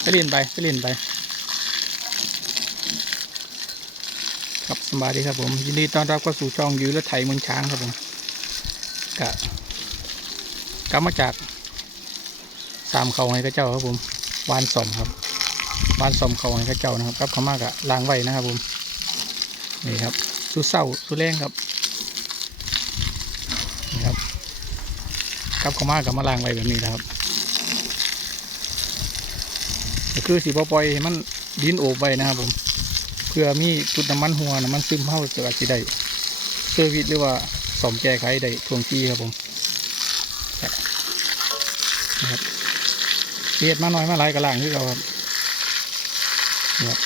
ไปเรียนไปไปเรียนไป ครับสบายดีครับผม ยินดีต้อนรับเข้าสู่ช่องยูและไถเมืองช้างครับผมกะกลับมาจากสามเขาให้กระเจ้าครับผมวานสมครับวานสมเขาให้กระเจ้านะครับกับเขามากะล้างไว้นะครับผมนี่ครับสุดเศร้าสุดแรงครับนี่ครับกับเขามากกับมาล้างไว้แบบนี้นะครับ คือสีปล่อยมันดินโอบไว้นะครับผม เพื่อมีจุดน้ำมันหัวน้ำมันซึมเข้าจะอาจจะได้เซอร์วิสหรือว่าสอมแก้ไขได้ทวงทีครับผมนะครับเกียดมาหน่อยมาหลายกระล่างที่เราครับนะครับ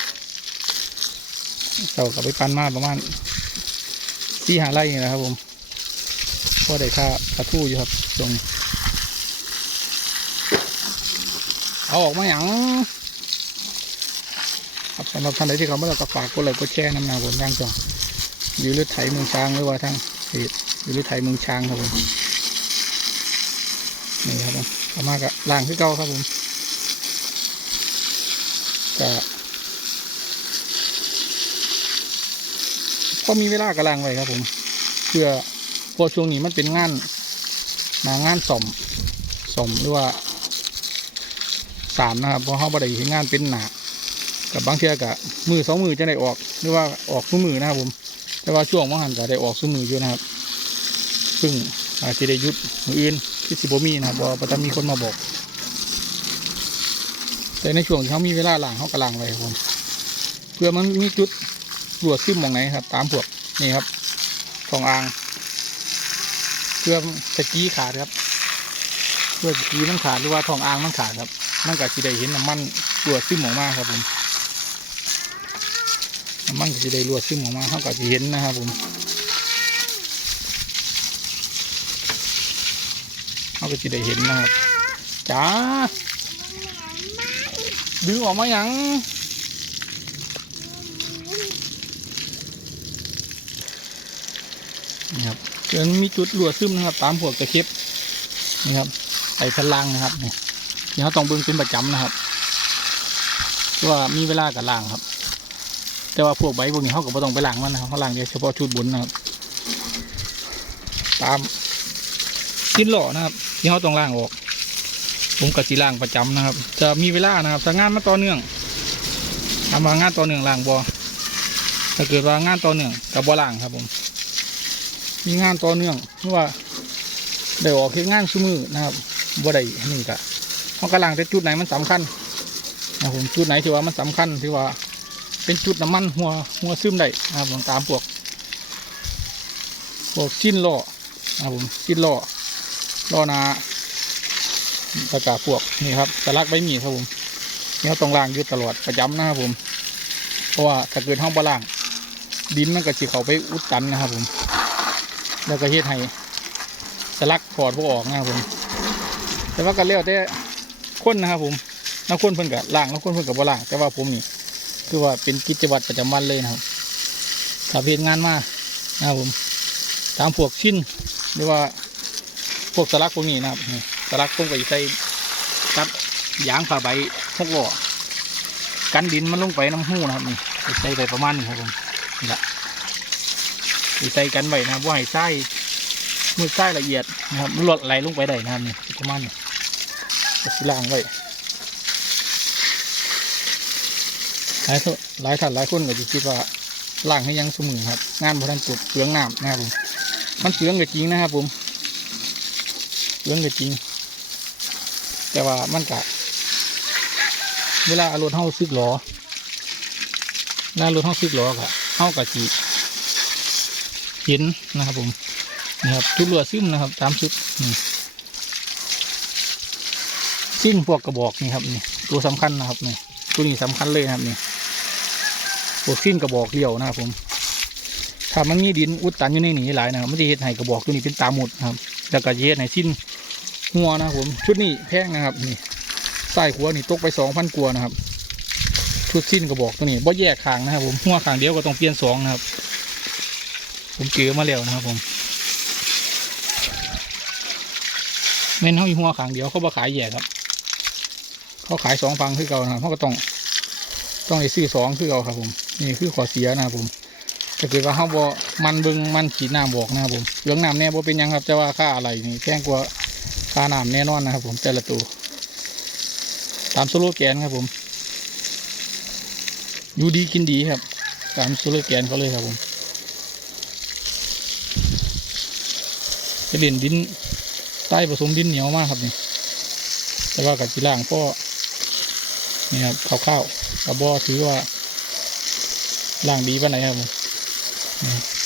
เรากับไปปั้นมาประมาณที่หาไร่นี่นะครับผมก็ได้ค่ากระทู้อยู่ครับตรงเอาออกมาอย่าง สำหรับท่านใดที่เขาไม่ได้ก็ฝากกดไลค์กดแชร์น้ำหนาผมย่างจ่องอยู่ลือไถเมืองช้างหรือว่าทางเพจอยู่ลือไถเมืองช้างครับผมนี่ครับผมเอามากับล่างที่เก่าครับผมก็พอมีเวลาก็ล่างไว้ครับผม เพื่อพอช่วงนี้มันเป็นงานหนางานสมสมหรือว่าสามนะครับเพราะเขาบริห็นงานเป็นหนา กับบางเทียกับมือสองมือจะได้ออกหรือว่าออกซุ้มือนะครับผม แต่ว่าช่วงว่างหันจะได้ออกซุ้มืออยู่นะครับ ซึ่งอาจจะได้ยุดมืออื่นที่สิบมีนะครับพราะว่าจะมีคนมาบอก แต่ในช่วงที่เขามีเวลาหล่างเขากระลังไว้ครับผมเพื่อมันมีจุดรั่วซึมมองไหนครับ ตามพวกนี่ครับทองอ่าง เพื่อตะกี้ขาดครับ เพื่อตะกี้มันขาดหรือว่าทองอ่างมันขาดครับมันก็จะได้เห็นน้ำมันรั่วซึมออกมาครับผม มันก็จะได้รวดซึมออกมาเขาก็จะเห็นนะครับผมเขาก็จะได้เห็นนะครับจ้าดึงออกมาอย่างนี่ครับเดี๋ยวมีจุดรวดซึมนะครับ ตามพวกตะเข็บนี่ครับไอ้พลังนะครับเนี่ที่เขาต้องเบิ่งเป็นประจำนะครับเพราะว่ามีเวลากับล่างครับ แต่ว่าพวกใบพวกนี้เขาก็บ่ต้องไปล้างมันนะครับเขาล้างเดียวเฉพาะชุดบุญนะครับ ตามชิ้นหล่อนะครับ ที่เขาต้องล้างออก ผมกับสีล้างประจำนะครับ จะมีเวลานะครับถ้างานมาต่อเนื่องทำมางานต่อเนื่องล้างบอถ้าเกิดว่างานต่อเนื่องกับบ่ล้างครับผม มีงานต่อเนื่องเพราะว่าได้ออกคืองานชั่มือนะครับบ่ได้นี่กะเขาก็ล้างแต่จุดไหนมันสำคัญนะผมจุดไหนที่ว่ามันสำคัญที่ว่า เป็นจุดน้ำมันหัวหัวซึมได้นะครับผมตามพวกพวกชิ้นล้อนะครับผมชิ้นล้อล้อนาตะกาพวกนี่ครับสลักใบมีครับผมนี่เขาต้องล้างอยู่ตลอดประจำนะครับผม เพราะว่าถ้าเกิดห้องบล่าง ดินมันก็จะเข้าไปอุดตันนะครับผม แล้วก็เฮ็ดให้สลักถอดพวกออกนะครับผม แต่ว่าก็เลี้ยวแต่คนนะครับผมนักคนเพิ่นกับล่างนักคนเพิ่นกับบ่ล่าง แต่ว่าผมนี่ คือว่าเป็นกิจวัตรประจำวันเลยนะครับถ้าเพียงานมานะครับผมตามพวกชิ้นหรือว่าพวกสลักพวกนี้นะครับสลักผมก็สิใส่กับยางผ้าใบหกล้อกันดินมันลงไปน้ำหูนะครับนี่ใส่ไปประมาณนี้ครับผมนี่แหละใส่กันไว้นะครับว่าให้ไส้มือไส้ละเอียดนะครับมันหลดไหลลงไปได้นะครับนี่ประมาณนี้สิล่างไว้ หลายหลายท่านหลายคนก็จะคิดว่าล่างให้ยังสมือครับ งานพทันจบเปลืองน้ำนะครับผมมันเปลืองก็จริงนะครับผมเปลืองก็จริง แต่ว่ามันกะเวลาอารถเฮาซึกหลอเวลารถเฮาซึกหลอกะเฮากะจีเห็นนะครับผมนี่ครับจุดเรือซึมนะครับตามชุดนี่สิ้นพวกกระบอกนี่ครับนี่ตัวสำคัญนะครับนี่ตัวนี้สำคัญเลยครับนี่ พวกสิ้นกระบอกเลี้ยวนะครับผมถ้ามันมีดินอุดตันอยู่ในนี้หลายนะครับมันจะเห็ดให้กระบอกตัวนี้เป็นตาหมดนะครับแล้วก็จะเห็ดให้สิ้นหัวนะครับผมชุดนี้แพงนะครับนี่ใส่หัวนี่ตกไปสองพันกว่านะครับ ชุดสิ้นกระบอกตัวนี้บ่แยกขางนะครับผมหัวขางเดียวก็ต้องเปลี่ยนสองนะครับ ผมเจอมาแล้วนะครับผมแม่นเขาอีหัวขางเดียวเขาบ่ขายแยกครับ เขาขายสองฟังคือเก่านะครับเขาก็ต้องต้องได้ซื้อสองคือเก่าครับผม นี่คือขอเสียนะครับผมถ้าเกิดว่าเขาบอมันบิงมันขีดน้ำบอกนะครับผมเหลืองน้ำแน่บ่เป็นยังครับจะว่าค่าอะไรนี่แพงกว่าค่าน้ำแน่นอนนะครับผมแต่ละตัวตามสโลแกนครับผมอยู่ดีกินดีครับ ตามสโลแกนเขาเลยครับผมจะเล่นดินใต้ผสมดินเหนียวมากครับนี่แต่ว่ากับจีล่างก็นี่ครับข้าวๆกระบอถือว่า ล่างดีปานไหนครับผม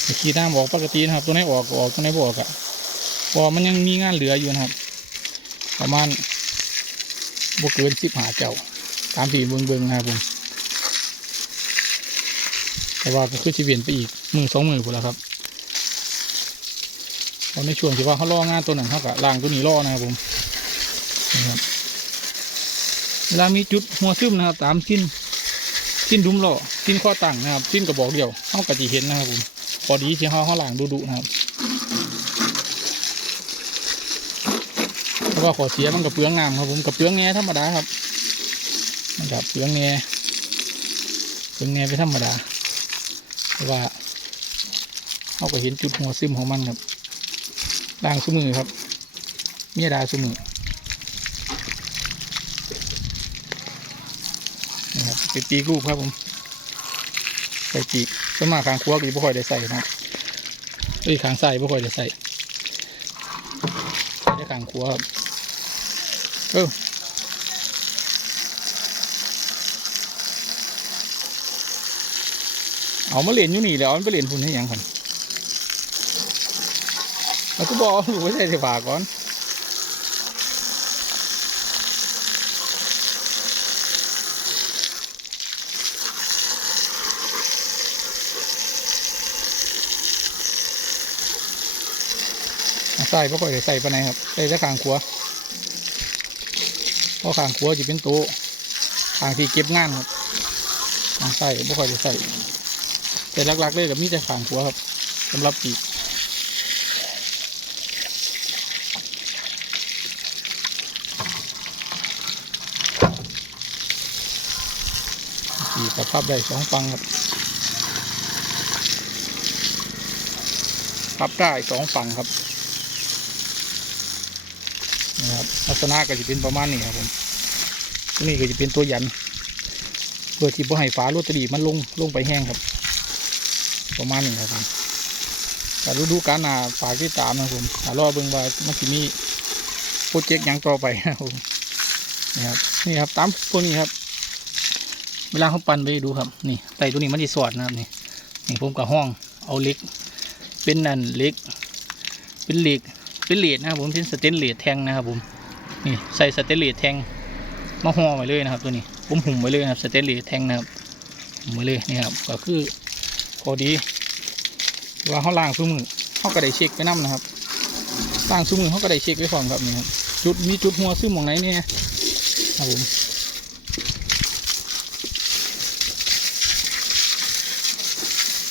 นี่ขี้น้ำออกปกตินะครับ ตัวไหนออกออกตัวไหนบออกอะเพอมันยังมีงานเหลืออยู่นะครับ ประมาณบวกเกินสิบหาเจ้าตามที่เบิงเบิงนะครับผมแต่ว่าก็คือชีเวียนไปอีกมือสองมือพุ่นแล้วครับตอนในช่วงที่ว่าเขาล่องานตัวนั้นเขากับล่างตัวนี้ล่อนะครับผมนี่ครับเวลามีจุดหัวซึมนะครับตามสิ้น สิ้นดุมล่อสิ้นข้อตั้งนะครับ สิ้นกระบอกเดียวเขากะจีเห็นนะครับผมพอดีที่เขาเขาล่างดุๆนะครับแล้วก็ขอเสียมันกับเปลืองงามครับผมกับเปลืองแง่ธรรมดาครับมันกับเปลืองแง่เปลืองแง่ไปธรรมดาเพราะว่าเขาก็เห็นจุดหัวซึมของมันครับด่างสมือครับเมียดาสมือนี่ครับ เป็นปีกูครับผมใส่ปีกสมาขางขวาก็บ่ค่อยได้ใส่นะครับเอ้ยขางใส่บ่ค่อยได้ใส่ได้ขางขวครับเออเอามาเหรียนอยู่นี่แหล้วมันไปเหรียนพุ่นให้ยังครับแล้วก็บอกลูกไว้ใส่ในฝาก่อน ใส่ก็ค่อยใส่ไปไหนครับใส่แต่ขางขวเพราะขางขวจะเป็นโต๊ะขางที่เก็บงานครับขางใส่ก็ค่อยได้ใส่แต่หลักๆเลยกับมีแต่ขางหัวครับสำหรับปีกปีกกับพับได้สองฟังครับพับได้สองฝั่งครับ นะครับลักษณะก็จะเป็นประมาณนี้ครับผมตัวนี้ก็จะเป็นตัวยัน เพื่อที่บ่ให้ฝาโรตรีมันลงลงไปแห้งครับ ประมาณนี้ครับผมแต่ฤดูกาลหนาฝากที่ตามนะครับผมหารอเบิ่งว่ามันจะมีโปรเจกต์ยังต่อไปนะครับผมนี่ครับนี่ครับตามพวกนี้ครับ เวลาเขาปั่นไปดูครับ นี่ไต่ตัวนี้มันจะสอดนะครับนี่นี่ผมกับห้องเอาเล็ก เป็นนั่นเล็ก เป็นเหล็ก เป็นเหล็กนะครับผมเป็นสเตนเลสแทงนะครับผมนี่ใส่สเตนเลสแทงมาห่อไว้เลยนะครับตัวนี้ผมหุ่มไว้เลยนะครับสเตนเลสแทงนะครับหุ่มไว้เลยนี่ครับก็คือพอดีว่าเขาล้างซุ้มือเขาก็ได้เช็คไปน้ำนะครับล้างซุ้มือเขาก็ได้เช็คไว้พร้อมครับนี่ครับจุดมีจุดหัวซึมมองไหนเนี่ยครับผม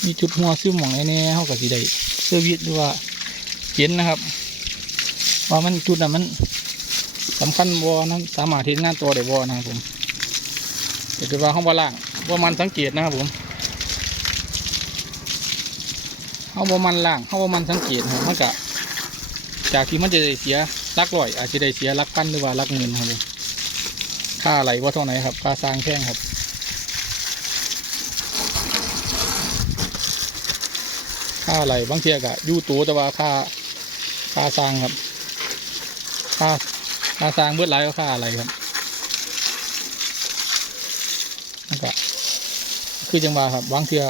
มีจุดหัวซึมมองไหนเนี่ยเขาก็สิได้เซอร์วิสหรือว่าเห็นนะครับ ว่ามันจุดนั้นมันสำคัญบ่นั้นสามารถเห็นงานตัวได้บ่นะครับผมแต่คือว่าเขาบ่ล้างว่ามันสังเกตนะครับผมเขาบ่มันล่างเขาบ่มันสังเกตครับมันก็จากที่มันจะได้เสียหลักร้อย อาจจะได้เสียหลักพันหรือว่าหลักหมื่นครับผมค่าไหลว่าเท่าไหร่ครับค่าสร้างแพงครับค่าไหลบางเทียกะอยู่ตัวแต่ว่าค่าค่าสร้างครับ ค่าค่าสร้างเบิดหลายก็ค่าอะไรครับนั่นก็คือจังหวะครับบางเทีย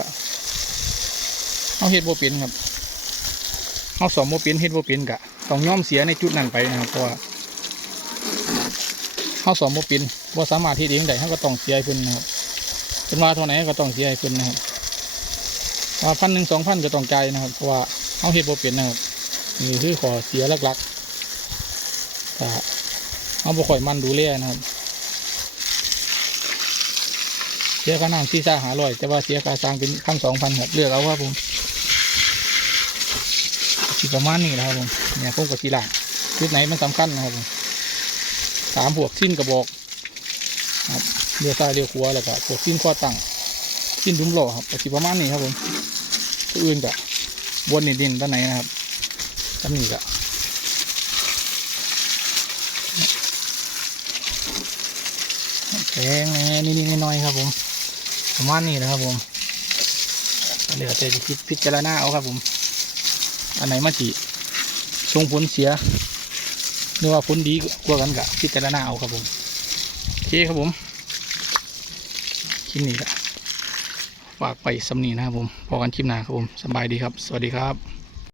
เขาเฮ็ดบ่เป็นครับเขาสอนบ่เป็นเฮ็ดบ่เป็นกะต้องย่อมเสียในจุดนั้นไปนะครับเพราะว่าเขาสอนบ่เป็นบ่าสามารถเฮ็ดเองได้เขาก็ต้องเสียให้นนะครับเป็นว่าเท่าไหร่ก็ต้องเสียให้นนะครับว่าพันหนึ่งสองพันก็ต้องใจนะครับเพราะว่าเขาเฮ็ดบ่เป็นนะครับนี่คือขอเสียหลักๆ แต่เขาบ่ค่อยมันดูแลนะครับเสียค่าน้ำที่ซ่าหาร้อยแต่ว่าเสียค่าสร้างเป็นพันสองพันครับเลือกเอาว่าผมสิประมาณนี้นะครับผมเนี่ยผมกับทีหลังจุดไหนมันสำคัญนะครับผมสามบวกสิ้นกระบอกครับเลี้ยวซ้ายเลี้ยวขวาแล้วก็พวกสิ้นข้อตั้งสิ้นดุมโลครับสิประมาณนี้ครับผมตัวอื่นก็บนนี่ดินด้านไหนนะครับด้านนี้ก็ แข็งน่นี่นี่น้อยๆครับผมประมาณนี้นะครับผมเหลือแต่จะพิพจารณาเอาครับผม อันไหนมาจีส่งผลเสียหรือว่าผลดีกว่ากันกะพิจารณาเอาครับผมโอเคครับผมคลิปนี้ก็ฝากไปสำนีนะครับผมพอกันคลิปหน้าครับผมสบายดีครับ สวัสดีครับ